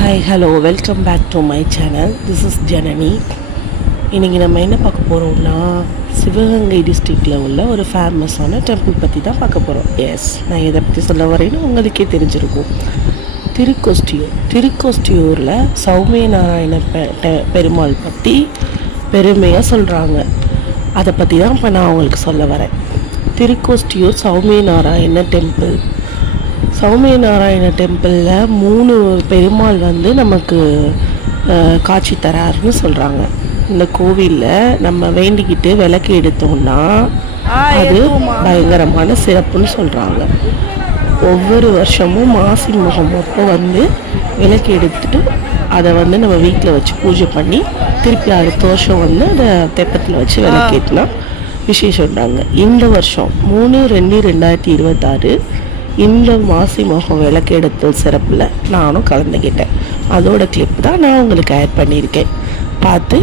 Hi hello welcome back to my channel. This is Janani. இன்றைக்கி நம்ம என்ன பார்க்க போகிறோம்னா, சிவகங்கை டிஸ்ட்ரிக்டில் உள்ள ஒரு ஃபேமஸான டெம்பிள் பற்றி தான் பார்க்க போகிறோம். எஸ், நான் எதை பற்றி சொல்ல வரேன்னு உங்களுக்கே தெரிஞ்சிருக்கும். திருக்கோஷ்டியூரில் சௌமிய நாராயண பெருமாள் பற்றி பெருமையாக சொல்கிறாங்க. அதை பற்றி தான் இப்போ நான் உங்களுக்கு சொல்ல வரேன். திருக்கோஷ்டியூர் சௌமிய நாராயண டெம்பிள். சௌமிய நாராயண டெம்பிளில் 3 பெருமாள் நமக்கு காட்சி தராருன்னு சொல்கிறாங்க. இந்த கோவிலில் நம்ம வேண்டிக்கிட்டு விளக்கு எடுத்தோம்னா அது பயங்கரமான சிறப்புன்னு சொல்கிறாங்க. ஒவ்வொரு வருஷமும் மாசி முகம் அப்போ விளக்கு எடுத்துட்டு அதை நம்ம வீட்டில் வச்சு பூஜை பண்ணி திருப்பி அடுத்த வருஷம் அதை தெப்பத்தில் வச்சு விளக்கேற்றினா விசேஷம்ன்றாங்க. இந்த வருஷம் 3/2/2026 இந்த மாசி முகம் விளக்கெடுத்தல் சிறப்பில் நானும் கலந்துக்கிட்டேன். அதோட கிளிப் தான் நான் உங்களுக்கு ஆட் பண்ணியிருக்கேன். பார்த்து